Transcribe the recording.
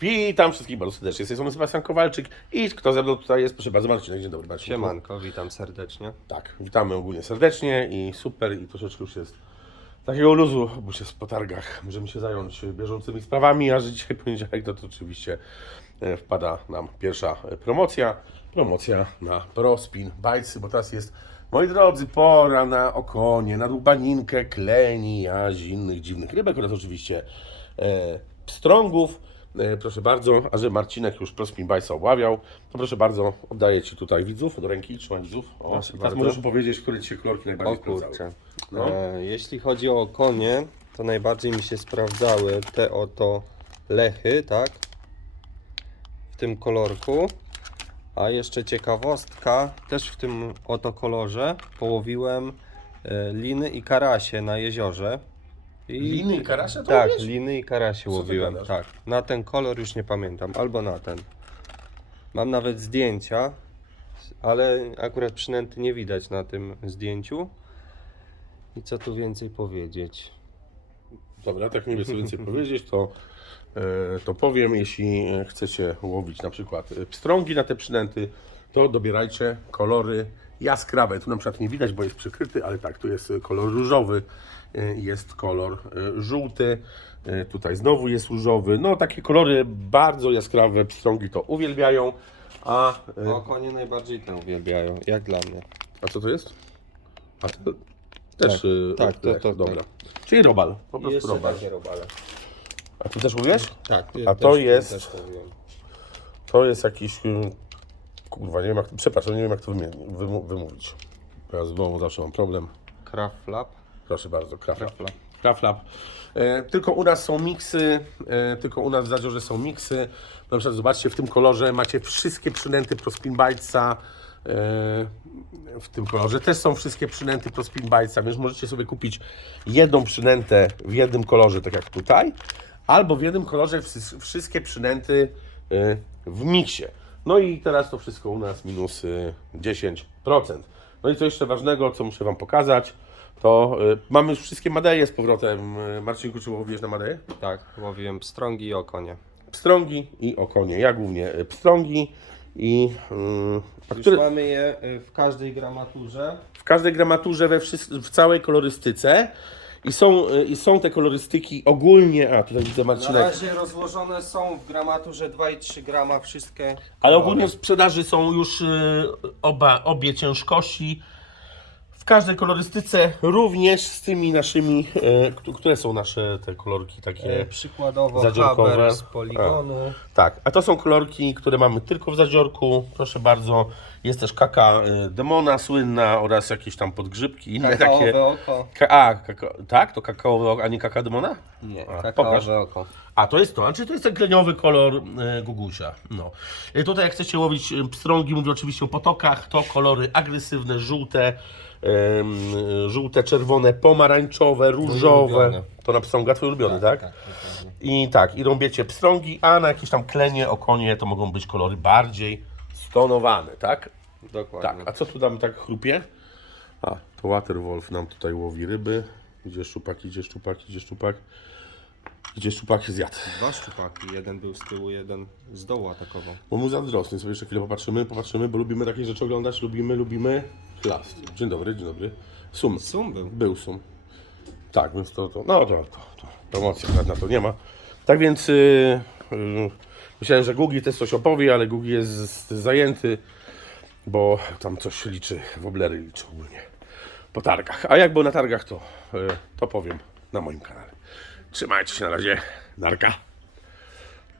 Witam wszystkich bardzo serdecznie. Strony Sebastian Kowalczyk i kto ze mną tutaj jest? Proszę bardzo, Marcinek. Dzień dobry, Marcinku. Siemanko, witam serdecznie. Tak, witamy ogólnie serdecznie i super i troszeczkę już jest takiego luzu, bo się w potargach możemy się zająć bieżącymi sprawami, a że dzisiaj poniedziałek to, to oczywiście e, wpada nam pierwsza e, promocja, promocja na ProSpin Bajcy, bo teraz jest, moi drodzy, pora na okonie, na dłubaninkę, kleni, jazi, innych dziwnych rybek oraz oczywiście e, pstrągów. E, Proszę bardzo, a że Marcinek już ProSpin Bajsa obławiał, to proszę bardzo, oddaję Ci tutaj widzów, do ręki, trzymaj widzów. O, Proszę teraz bardzo. możesz powiedzieć, które Ci się kolorki najbardziej O sprawdzały. kurczę. No. E, jeśli chodzi o konie, to najbardziej mi się sprawdzały te oto lechy, tak? W tym kolorku. A jeszcze ciekawostka, też w tym oto kolorze połowiłem e, liny i karasie na jeziorze. I Liny i karasie to Tak, łowisz? liny i karasie ty łowiłem, gadasz? tak. Na ten kolor już nie pamiętam, albo na ten. Mam nawet zdjęcia, ale akurat przynęty nie widać na tym zdjęciu. I co tu więcej powiedzieć? Dobra, tak nie wiem co więcej powiedzieć, to, e, to powiem, jeśli chcecie łowić na przykład e, pstrągi na te przynęty, to dobierajcie kolory jaskrawe. Tu na przykład nie widać, bo jest przykryty, ale tak, tu jest kolor różowy, e, jest kolor e, żółty, e, tutaj znowu jest różowy. No takie kolory bardzo jaskrawe, pstrągi to uwielbiają, a, e, O, konie najbardziej te uwielbiają, jak dla mnie. a co to jest? A to też Tak, e, tak, to- lech, to- dobra. Czyli robal, po prostu jeszcze robal. takie robale. A tu też uwiesz? Tak, A to jest-. To jest jakiś. Kurwa, nie wiem jak. Przepraszam, nie wiem jak to wymu- wymówić. Ja z domu zawsze mam problem. Craft Lab. Proszę bardzo, Lab. Kraflab. E, tylko u nas są miksy, e, tylko u nas w Zadziorze są miksy. Na przykład zobaczcie, w tym kolorze macie wszystkie przynęty pro Spin Bitesa. E, w tym kolorze też są wszystkie przynęty pro Spin Bitesa, więc możecie sobie kupić jedną przynętę w jednym kolorze, tak jak tutaj, albo w jednym kolorze wszystkie przynęty e, w miksie. No i teraz to wszystko u nas minus y, 10%. No i co jeszcze ważnego, co muszę Wam pokazać, to y, mamy już wszystkie Madeje z powrotem. Y, Marcinku, czy łowisz na Madeje? Tak, łowiłem pstrągi i okonie. Pstrągi i okonie. Ja głównie y, pstrągi i y, a Już które, mamy je y, w każdej gramaturze. w każdej gramaturze, we wszys- w całej kolorystyce. I są, y, I są te kolorystyki ogólnie, a tutaj widzę Na Marcinek, razie rozłożone są w gramaturze 2,3 grama wszystkie. ale ogólnie w sprzedaży są już y, oba, obie ciężkości. W każdej kolorystyce, również z tymi naszymi, k- które są nasze te kolorki takie. E, Przykładowo Zadziorkowe. Haber z poligonu. Tak, a to są kolorki, które mamy tylko w zadziorku. Proszę bardzo. Jest też kaka y, demona słynna oraz jakieś tam podgrzybki, inne takie. Kakaowe oko. Ka a, kaka tak? To kakaowe, oko, a nie kaka demona? Nie, A, pokaż. kakaowe oko. A to jest to, a czy to jest ten kleniowy kolor e, gugusia. No. E, tutaj jak chcecie łowić e, pstrągi, mówię oczywiście o potokach, to kolory agresywne, żółte, e, żółte, czerwone, pomarańczowe, różowe. To na pstrąga twój ulubiony, tak? Tak, dokładnie. I tak, i rąbiecie pstrągi, a na jakieś tam klenie, okonie to mogą być kolory bardziej stonowane, tak? Dokładnie. Tak, a co tu nam tak chrupie? A, to Waterwolf nam tutaj łowi ryby. Gdzie szczupak, idzie szczupak, idzie szczupak. Gdzie szczupak się zjadł. Dwa szczupaki, jeden był z tyłu, jeden z dołu atakował. Bo mu zazdrosny, sobie jeszcze chwilę popatrzymy, popatrzymy, bo lubimy takie rzeczy oglądać, lubimy, lubimy. Dzień dobry, dzień dobry. Sum. Sum był. Był sum. Tak, więc to, to no to, to, to promocja na- na to nie ma. Tak więc yy, yy, myślałem, że Gugi też coś opowie, ale Gugi jest z- zajęty, bo tam coś liczy, woblery liczy ogólnie po targach. A jak było na targach, to, yy, to powiem na moim kanale. Trzymajcie się na razie. Narka.